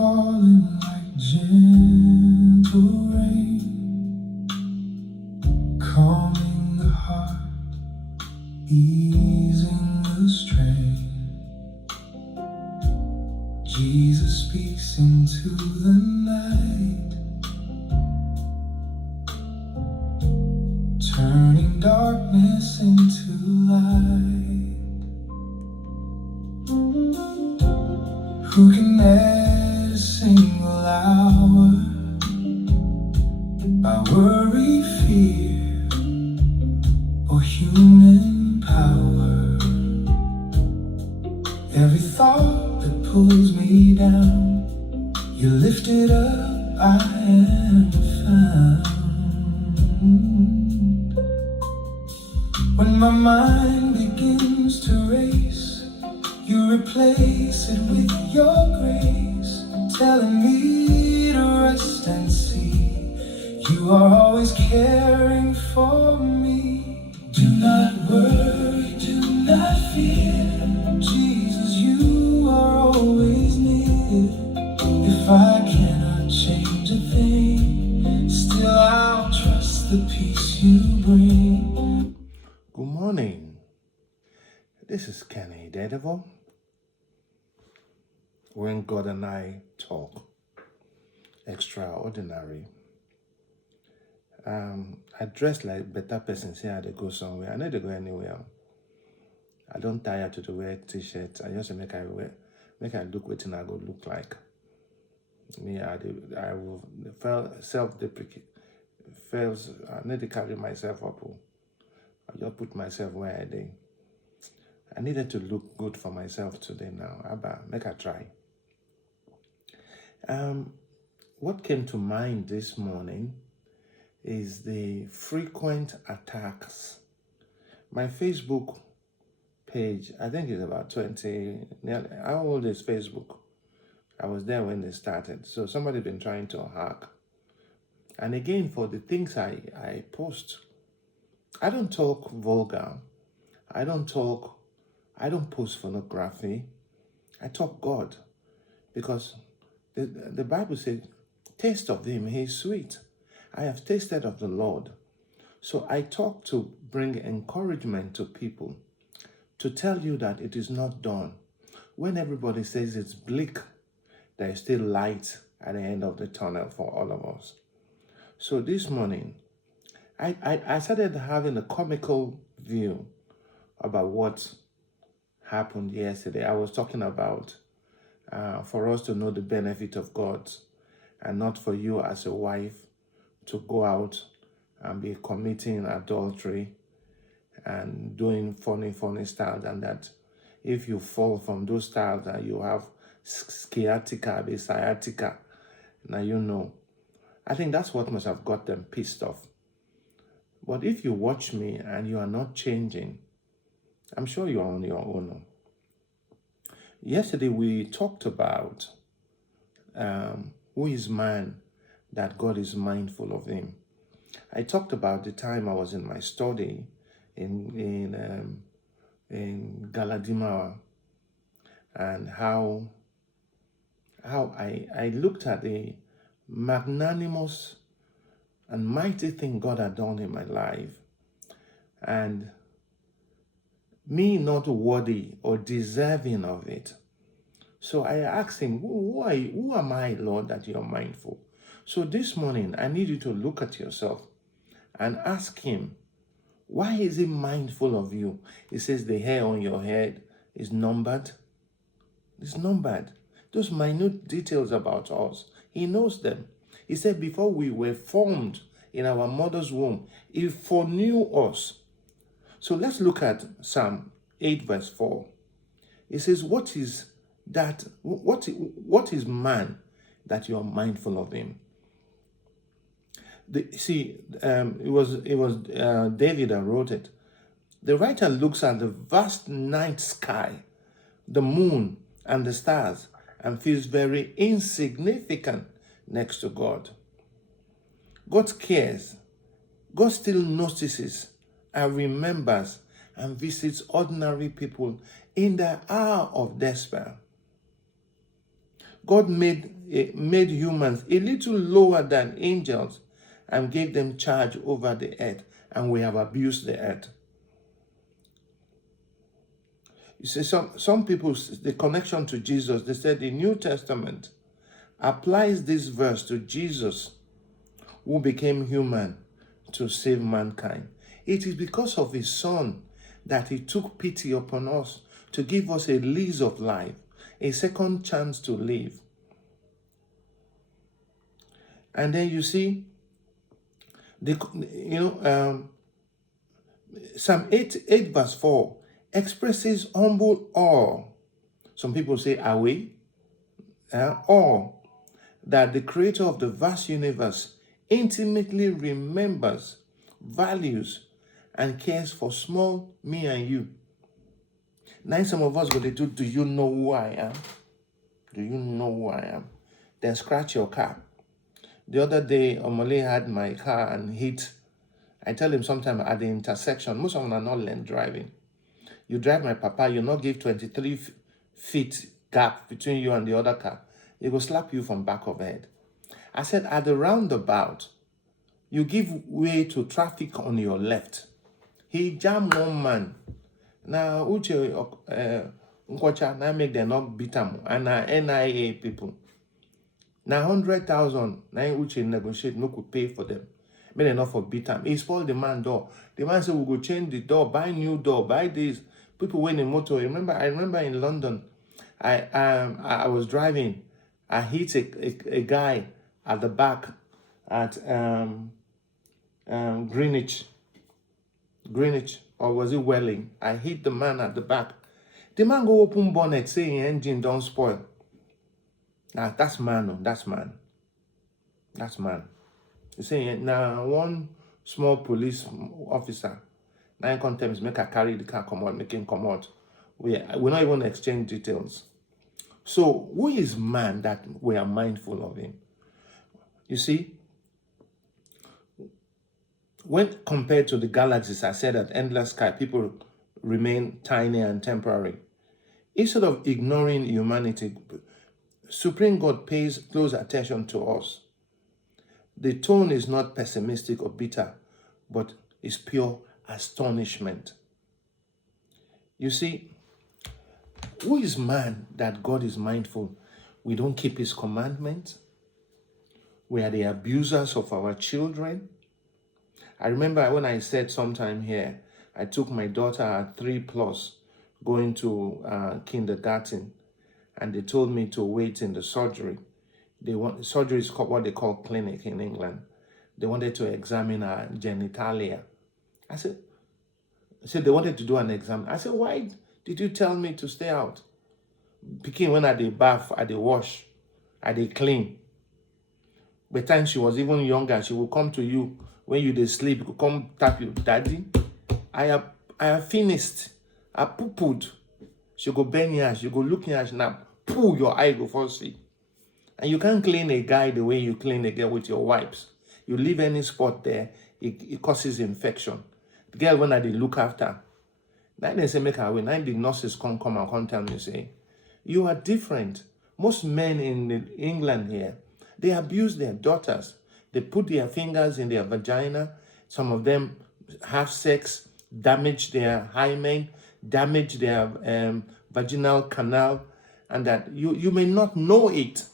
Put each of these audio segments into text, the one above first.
falling like gentle rain, calming the heart, easing the strain. Jesus speaks into the night, turning darkness into light. Who can add a single hour by worry, fear, or human power? Every thought that pulls me down, you lift it up, I am found. When my mind begins to race, you replace it with your grace, telling me to rest and see you are always caring for me. Do not worry, do not fear, Jesus, you are always near. If I cannot change a thing, still I'll trust the peace you bring. Good morning. This is Kenny Daredevil. When God and I talk, extraordinary. I dress like better person. Say I dey go somewhere. I know they go anywhere. I don't tire to wear t-shirts. I just make I look wetin I go look like. Me, I will feel self-deprecate. I need to carry myself up. I just put myself where I dey. I needed to look good for myself today now. Abba, make I try. What came to mind this morning is the frequent attacks. My Facebook page, I think it's about 20. How old is Facebook? I was there when they started. So somebody been trying to hack. And again, for the things I post, I don't talk vulgar. I don't post pornography. I talk God. Because the Bible says, taste of him, he is sweet. I have tasted of the Lord. So I talk to bring encouragement to people, to tell you that it is not done. When everybody says it's bleak, there is still light at the end of the tunnel for all of us. So this morning, I started having a comical view about what happened yesterday. I was talking about for us to know the benefit of God, and not for you as a wife to go out and be committing adultery and doing funny styles, and that if you fall from those styles and you have sciatica, now you know. I think that's what must have got them pissed off. But if you watch me and you are not changing, I'm sure you are on your own. Yesterday we talked about who is man that God is mindful of him. I talked about the time I was in my study in Galadima, and how I looked at the magnanimous and mighty thing God had done in my life, and me not worthy or deserving of it. So I asked him, who am I, Lord, that you're mindful? So this morning, I need you to look at yourself and ask him, why is he mindful of you? He says the hair on your head is numbered. It's numbered. Those minute details about us, he knows them. He said before we were formed in our mother's womb, he foreknew us. So let's look at Psalm 8 verse 4. It says, what is man that you are mindful of him? It was David that wrote it. The writer looks at the vast night sky, the moon and the stars, and feels very insignificant next to God. God cares. God still notices and remembers and visits ordinary people in the hour of despair. God made humans a little lower than angels and gave them charge over the earth, and we have abused the earth. You see, some people, the connection to Jesus, they said the New Testament applies this verse to Jesus, who became human to save mankind. It is because of his Son that he took pity upon us to give us a lease of life, a second chance to live. And then you see, Psalm 8 verse 4 expresses humble awe. Some people say awe, awe that the creator of the vast universe intimately remembers, values, and cares for small me and you. Now some of us go to do you know who I am? Do you know who I am? Then scratch your car. The other day, Omole had my car and hit. I tell him sometime at the intersection, most of them are not learned driving. You drive my papa, you not give 23 feet gap between you and the other car. He will slap you from back of head. I said, at the roundabout, you give way to traffic on your left. He jammed one man. Now, Uche Nkwacha, now make them not beat him. And NIA people. Now, 100,000, now Uche negotiate, no could pay for them. Made enough for beat him. He spoiled the man door. The man said, we'll go change the door, buy new door, buy this. People went in motor. I remember in London, I was driving. I hit a guy at the back at Greenwich, or was it Welling? I hit the man at the back. The man go open bonnet, saying engine don't spoil. Now that's man, that's man. That's man. You see, now one small police officer, 9 contempts, make her carry the car come out, make him come out. We're not even exchange details. So who is man that we are mindful of him? You see, when compared to the galaxies, I said that endless sky, people remain tiny and temporary. Instead of ignoring humanity, Supreme God pays close attention to us. The tone is not pessimistic or bitter, but is pure astonishment. You see, who is man that God is mindful? We don't keep his commandments. We are the abusers of our children. I remember when I said sometime here, I took my daughter at 3+ going to kindergarten, and they told me to wait in the surgery. Surgery is what they call clinic in England. They wanted to examine her genitalia. I said they wanted to do an exam. I said, why did you tell me to stay out? Picking when I dey bath, I dey wash, I dey clean. By the time she was even younger, she would come to you when you dey sleep. You could come tap you, daddy. I have finished. I poo-pooed. She go bend your ass, you go look in your ass now, pull your eye go fall asleep. And you can't clean a guy the way you clean a girl with your wipes. You leave any spot there, it causes infection. The girl, when I did look after, now they say make her win. Now the nurses come and tell me, say, you are different. Most men in England here, they abuse their daughters. They put their fingers in their vagina. Some of them have sex, damage their hymen, damage their vaginal canal, and that you may not know it.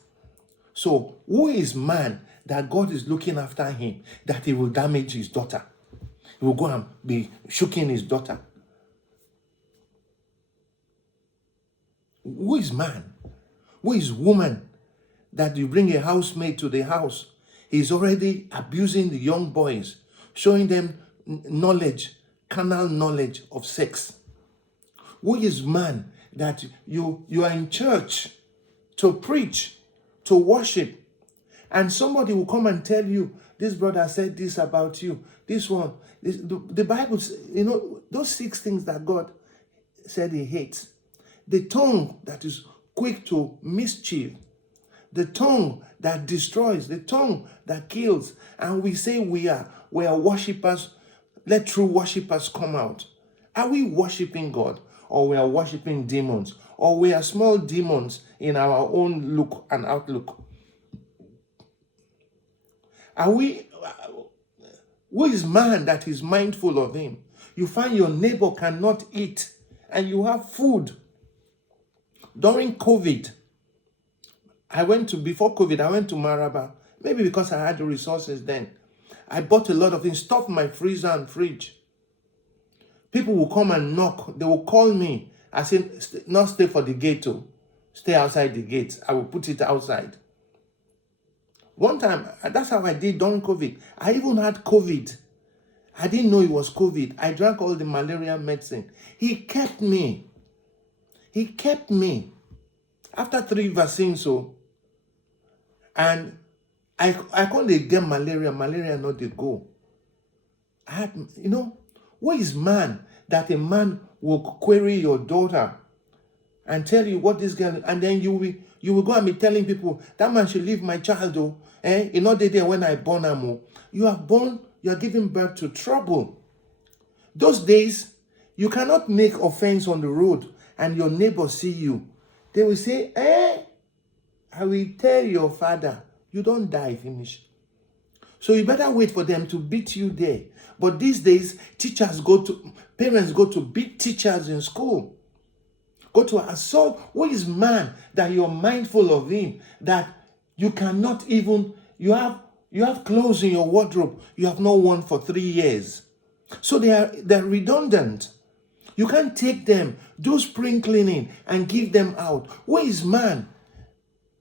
So who is man that God is looking after him, that he will damage his daughter? He will go and be shooking his daughter. Who is man? Who is woman that you bring a housemaid to the house? He's already abusing the young boys, showing them knowledge, carnal knowledge of sex. Who is man that you are in church to preach, to worship, and somebody will come and tell you, this brother said this about you, this one, the Bible, those 6 things that God said he hates. The tongue that is quick to mischief, the tongue that destroys, the tongue that kills, and we say we are worshipers. Let true worshipers come out. Are we worshiping God, or we are worshiping demons, or we are small demons in our own look and outlook? Are we, who is man that is mindful of him? You find your neighbor cannot eat and you have food. During COVID, before COVID, I went to Maraba. Maybe because I had the resources then. I bought a lot of things, stuffed my freezer and fridge. People will come and knock. They will call me. I say, not stay for the gate, stay outside the gate. I will put it outside. One time, that's how I did during COVID. I even had COVID. I didn't know it was COVID. I drank all the malaria medicine. He kept me. He kept me. After 3 vaccines, and I couldn't get malaria not they go. I had, what is man that a man will query your daughter and tell you what this girl, and then you will go and be telling people that man should leave my child, you know they there when I born him. You are giving birth to trouble. Those days, you cannot make offense on the road and your neighbor see you. They will say, I will tell your father, you don't die, finish. So you better wait for them to beat you there. But these days, parents go to beat teachers in school. Go to assault. What is man that you're mindful of him? That you cannot even, you have clothes in your wardrobe you have not worn for 3 years. So they're redundant. You can't take them, do spring cleaning and give them out. Where is man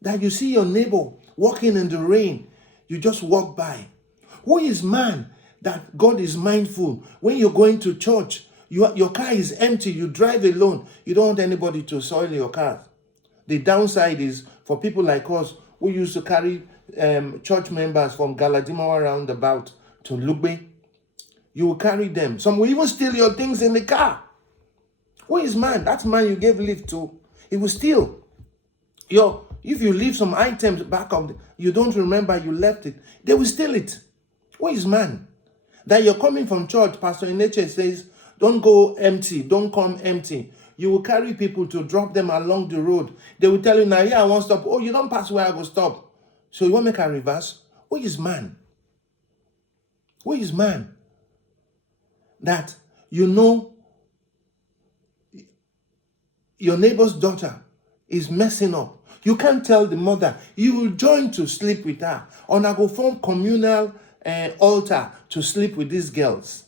that you see your neighbor walking in the rain, you just walk by? Who is man that God is mindful when you're going to church, your car is empty, you drive alone, you don't want anybody to soil your car? The downside is for people like us who used to carry church members from Galadimawa roundabout to Lugbe, you will carry them. Some will even steal your things in the car. Who is man? That man you gave lift to, he will steal. If you leave some items back of you don't remember you left it, they will steal it. Who is man? That you're coming from church, Pastor Ineche says, don't go empty, don't come empty. You will carry people to drop them along the road. They will tell you, now here I won't stop. Oh, you don't pass where I go stop. So you won't make a reverse? Who is man? Who is man? That your neighbor's daughter is messing up. You can't tell the mother. You will join to sleep with her. Or I go form communal altar to sleep with these girls.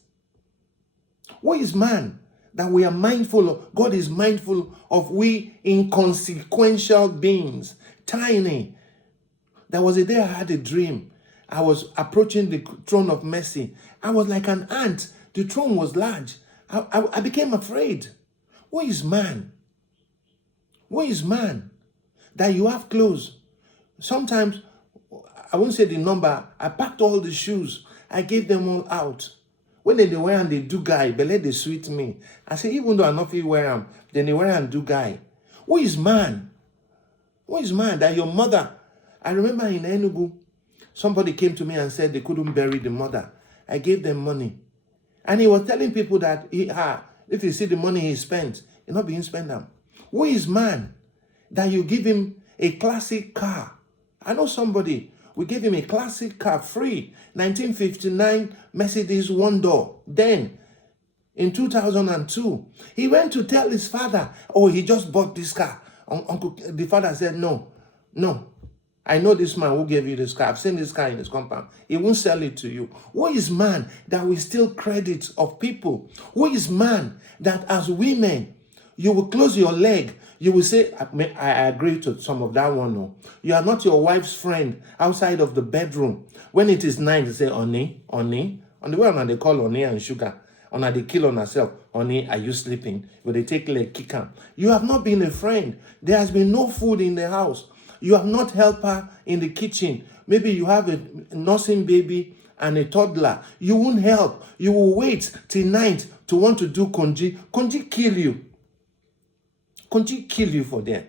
What is man that we are mindful of? God is mindful of we inconsequential beings, tiny. There was a day I had a dream. I was approaching the throne of mercy. I was like an ant. The throne was large. I became afraid. What is man? What is man? That you have clothes. Sometimes, I won't say the number, I packed all the shoes. I gave them all out. When they wear and they do guy, but let they sweet me. I say, even though I not feel wear them, then they wear and do guy. Who is man? Who is man? That your mother, I remember in Enugu, somebody came to me and said they couldn't bury the mother. I gave them money. And he was telling people that if you see the money he spent, he's not being spent them. Who is man that you give him a classic car? I know somebody, we gave him a classic car free, 1959 Mercedes 1-door. Then, in 2002, he went to tell his father, oh, he just bought this car. The father said, no, I know this man who gave you this car. I've seen this car in his compound. He won't sell it to you. Who is man that will steal credit of people? Who is man that as women, you will close your leg. You will say, I agree to some of that one. No. You are not your wife's friend outside of the bedroom. When it is night, you say, Oni. On the way on they call Oni and sugar. On they kill on herself. Oni, are you sleeping? Will they take leg, kick her? You have not been a friend. There has been no food in the house. You have not helped her in the kitchen. Maybe you have a nursing baby and a toddler. You won't help. You will wait till night to want to do konji. Konji kill you. Konji kill you for them.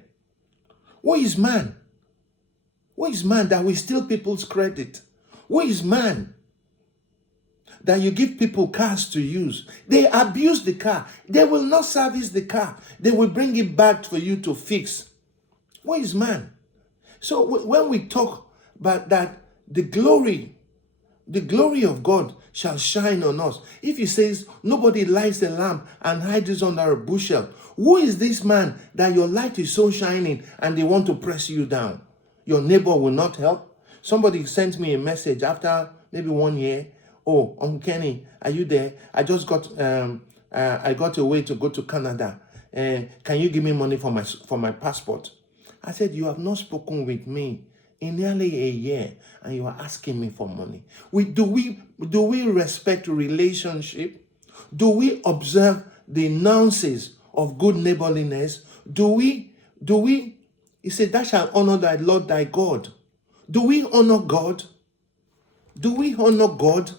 What is man? What is man that will steal people's credit? What is man that you give people cars to use. They abuse the car. They will not service the car. They will bring it back for you to fix. Where is man? So when we talk about that, the glory of God shall shine on us. If he says nobody lights a lamp and hides it under a bushel, who is this man that your light is so shining and they want to press you down? Your neighbor will not help. Somebody sent me a message after maybe 1 year. Oh, Uncle Kenny, are you there? I just got I got away to go to Canada. Can you give me money for my passport? I said, you have not spoken with me in nearly a year, and you are asking me for money. Do we respect relationship? Do we observe the nuances of good neighborliness? Do we? He said, thou shalt honor thy Lord thy God. Do we honor God? Do we honor God?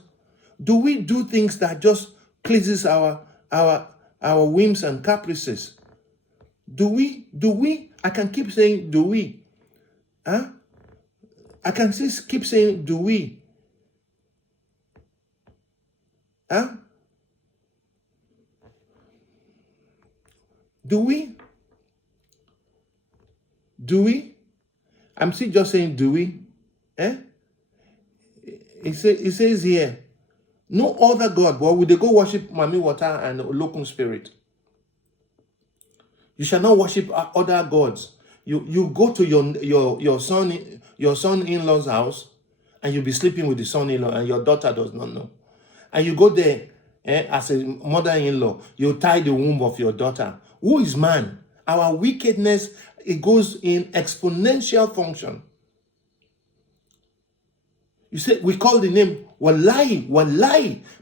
Do we do things that just pleases our whims and caprices? Do we? I can keep saying, do we? Huh? I can keep saying, do we? Huh? Do we? Do we? I'm still just saying, do we? It says here, no other God, but will they go worship Mami Water and Olokun Spirit? You shall not worship other gods. You go to your son-in-law's house, and you'll be sleeping with the son-in-law, and your daughter does not know. And you go there as a mother-in-law, you tie the womb of your daughter. Who is man? Our wickedness, it goes in exponential function. You say, we call the name Wallahi.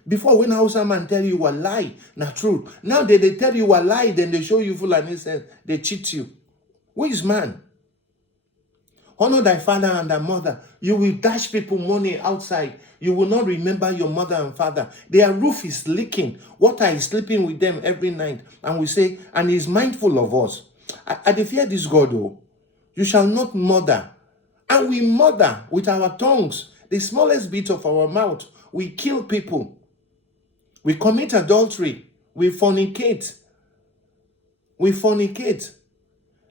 Before, when Hausa man tell you Wallahi, not true. Now they tell you Wallahi, then they show you Fulani sense. They cheat you. Who is man? Honor thy father and thy mother. You will dash people money outside. You will not remember your mother and father. Their roof is leaking. Water is sleeping with them every night. And we say, and he's mindful of us. I fear this God, oh. You shall not murder. And we murder with our tongues. The smallest bit of our mouth. We kill people. We commit adultery. We fornicate.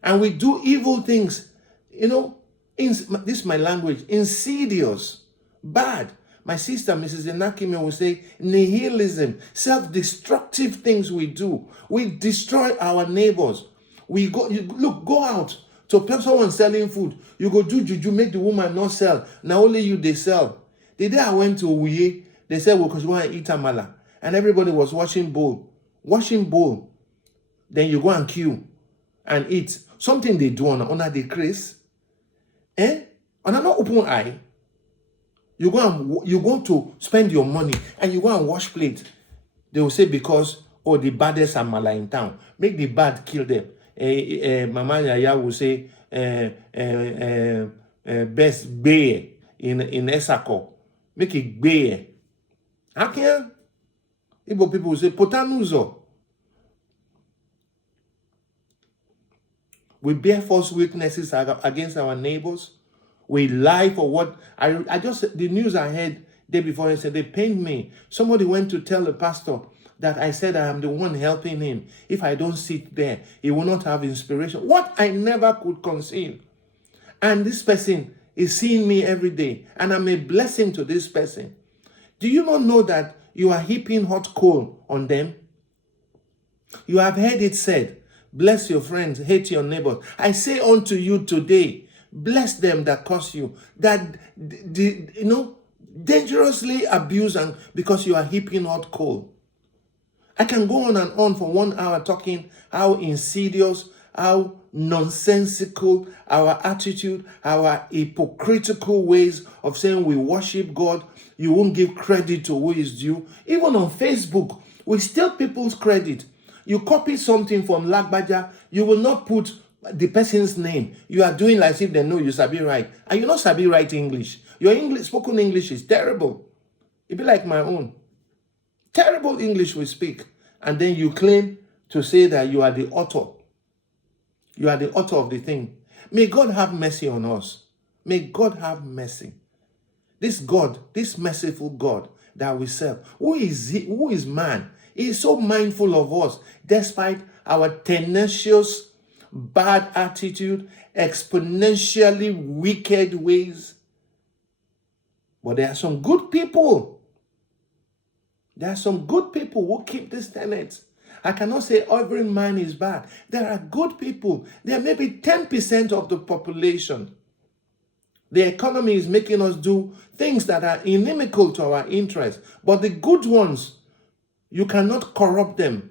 And we do evil things. You know, this is my language. Insidious. Bad. My sister, Mrs. Enakime, will say nihilism. Self-destructive things we do. We destroy our neighbors. Go out to someone selling food. You go do juju, make the woman not sell. Now only you they sell. The day I went to Uye, they said, well, because you want to eat amala. And everybody was washing bowl. Then you go and queue and eat. Something they do on the crease. On an open eye. You go to spend your money and you go and wash plate. They will say because, the baddest amala in town. Make the bad kill them. Mama Yaya will say, best bear in Esako. Make it bear. How can Igbo people will say, potanuzo. We bear false witnesses against our neighbors. We lie for what the news I heard day before, I said, they pained me. Somebody went to tell the pastor that I said I am the one helping him. If I don't sit there, he will not have inspiration. What I never could conceive. And this person is seeing me every day, and I'm a blessing to this person. Do you not know that you are heaping hot coal on them? You have heard it said, bless your friends, hate your neighbors. I say unto you today, bless them that curse you, that dangerously abuse, and because you are heaping hot coal. I can go on and on for 1 hour talking how insidious, how nonsensical our attitude, our hypocritical ways of saying we worship God. You won't give credit to who is due. Even on Facebook, we steal people's credit. You copy something from Lagbaja, you will not put the person's name. You are doing like if they know you sabi right. And you not sabi write English. Your spoken English is terrible. It be like my own. Terrible English we speak. And then you claim to say that you are the author. You are the author of the thing. May God have mercy on us. May God have mercy. This God, this merciful God, that we serve. Who is he? Who is man? He is so mindful of us, despite our tenacious, bad attitude, exponentially wicked ways. But there are some good people. There are some good people who keep these tenets. I cannot say every man is bad. There are good people. There may be 10% of the population. The economy is making us do things that are inimical to our interests. But the good ones, you cannot corrupt them.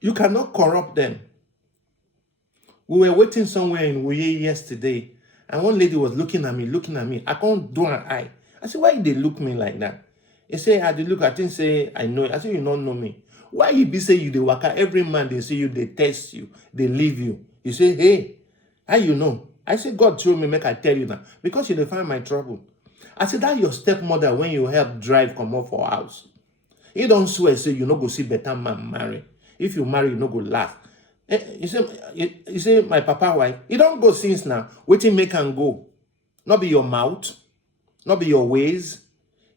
You cannot corrupt them. We were waiting somewhere in Wuye yesterday, and one lady was looking at me. I can't do an eye. I said, why did they look me like that? He said, I did look, I didn't say I know it. I said, you don't know me. Why you be say you the waka? Every man they see you, they test you, they leave you. You say, hey, how you know? I said, God told me, make I tell you now. Because you define my trouble. I said, that your stepmother when you help drive come off for house. You don't swear, say you no go see better man marry. If you marry, you no go laugh. You say my papa wife, you don't go since now. Waiting make and go. Not be your mouth, not be your ways.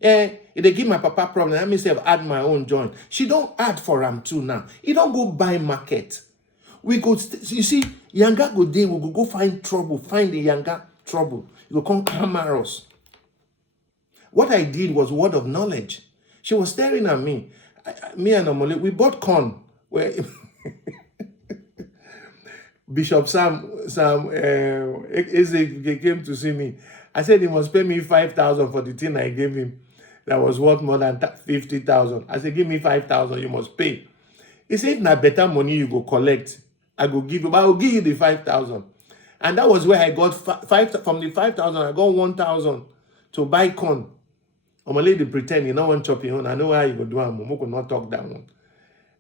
If they give my papa problem, let me say I've add my own joint. She don't add for him too now. He don't go buy market. We go, you see, younger go day, we go find trouble, find the younger trouble. You go come hammer us. What I did was word of knowledge. She was staring at me. Me and Omole, we bought corn. Where Bishop Sam Ezek came to see me. I said he must pay me 5,000 for the thing I gave him. That was worth more than 50,000. I said, give me 5,000, you must pay. He said, na better money you go collect. I go give you, but I will give you the 5,000. And that was where I got from the 5,000, I got 1,000 to buy corn. I'm a lady pretend you don't want chopping on. I know how you go do it. Momo could not talk that one.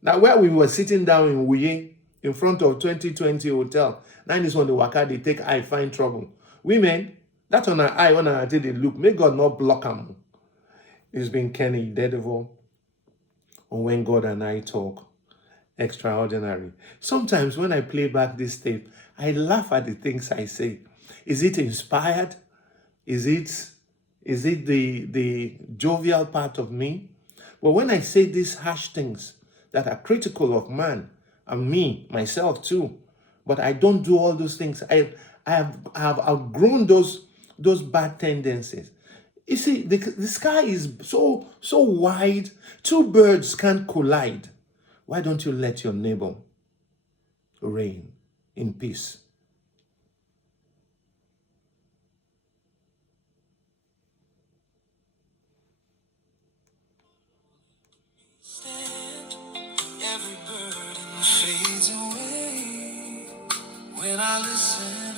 Now, where we were sitting down in Wuye, in front of 2020 hotel, now this one the waka, they take eye, find trouble. Women, that's on our eye, on our until they look. May God not block them. It's been Kenny Daredevil on When God and I Talk. Extraordinary. Sometimes when I play back this tape, I laugh at the things I say. Is it inspired? Is it the jovial part of me? But when I say these harsh things that are critical of man and me, myself too, but I don't do all those things. I have outgrown those bad tendencies. You see, the sky is so wide, two birds can't collide. Why don't you let your neighbor reign in peace? Every burden fades away when I listen.